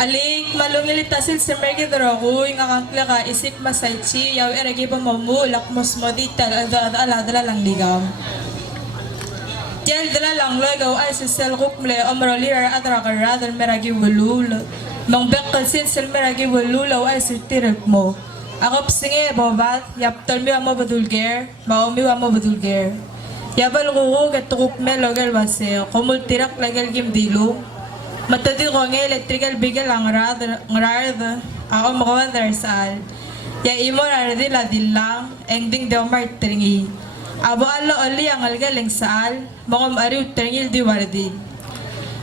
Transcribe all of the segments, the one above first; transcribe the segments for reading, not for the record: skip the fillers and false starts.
Alik malungilitasil si Merky Drogoy nga kangkla ka isip masaychi yaw eragi pa mamulak mosmodita aladala lang ligam. Tiel dala lang lagaw ay si sel kukmle omrolir at rakaradan meragi walul. Mang bekkasin sil meragi walulaw ay si tirek mo. Ako psinge bobat yaptol mi mo badulger maomi mo badulger. Yabal ko at tukukme logal base komultirak lagal gim dilong. Matadi ko ng electrical bigel ang rad ako makawandar saan. Ya imo raradi ladillang ending daw martringi. Abo allo oli ang algaling saan mga mariw tringil di wardi.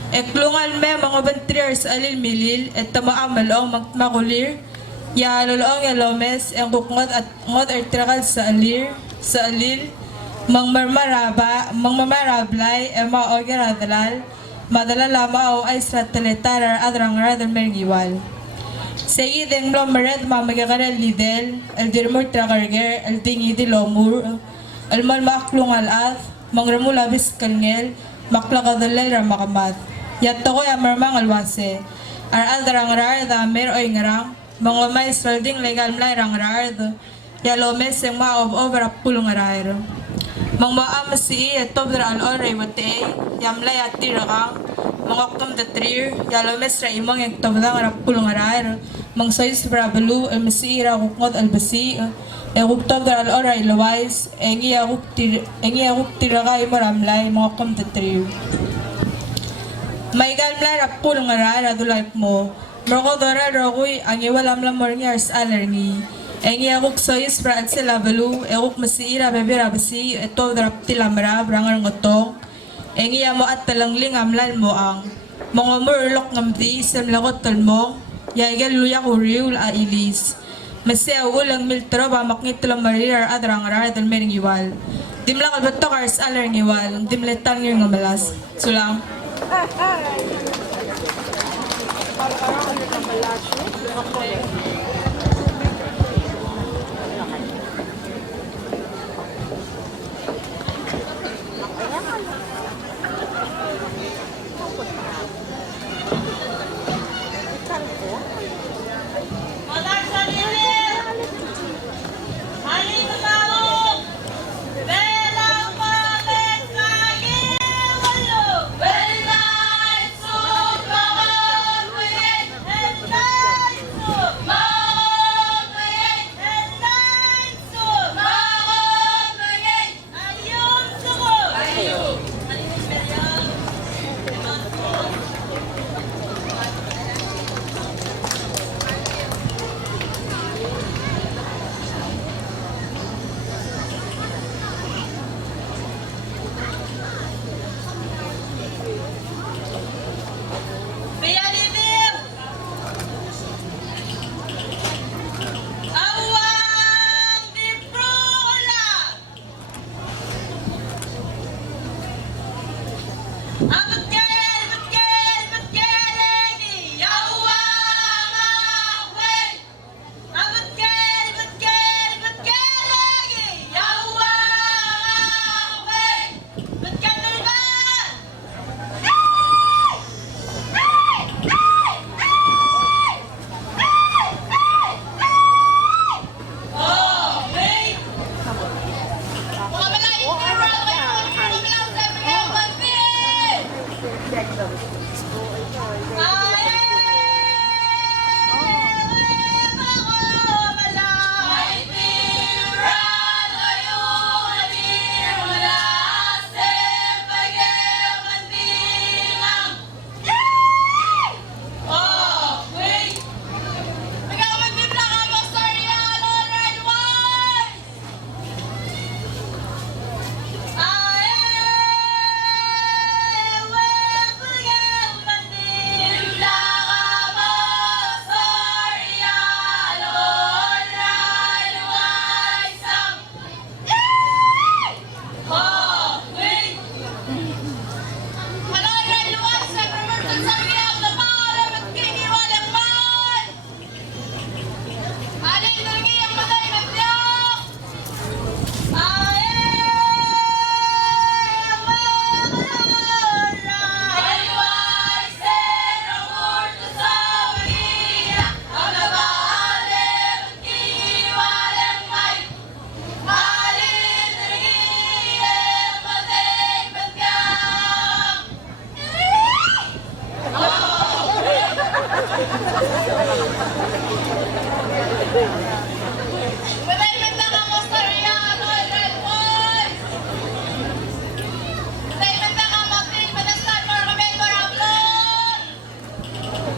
Eklungan me mga bantriers alil milil et tamaamal ang makulir. Ya loloong ya lomes ang kukngot at ngot artrakal sa alil mang mamarablay e maogeradalal. Madala lama o ay sa teletarar at rangaradal mergiwal. Segi deng blom mered mamagakara lidel, el dirmur trakarger, el tingi di lomur, el mal maklung alat, mangramu labis kalngel, maklakadalay ramakamat. Yato ko yamarmang alwase, ar ad rangrar da mer oy ngarang, mga may swalding legal mlay rangrar do, yalomes yung maob over apulong arairo. Mang maam si tob dra al oray wate yamlay at tirakang mangoktom the trir yalomes ra imong yang tob dang rapul ngarar mang sois brabalu msi ra kukngot al basi e kuktob dra al oray lawais engi akuk tirakay maramlay mangoktom the trir may galmlay rapul ngarar adulak mo moko dora rogoy ang iwalam lamor ngars alerni Engi akuk sois pra at sila balu, akuk masiira bebera basi, ito darap tilamra, brangar ngotong. Engi amo at talangling amlan mo ang mga murlok ngamdi, samlakot talmong, yaigal luya kuriul a ilis. Masi ulang miltro ba makngit lang marirar at rangarar dal mering iwal. Dimla kalbato kars alar ngiwal, dimletang yung ngamalas. Sulang.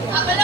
Apala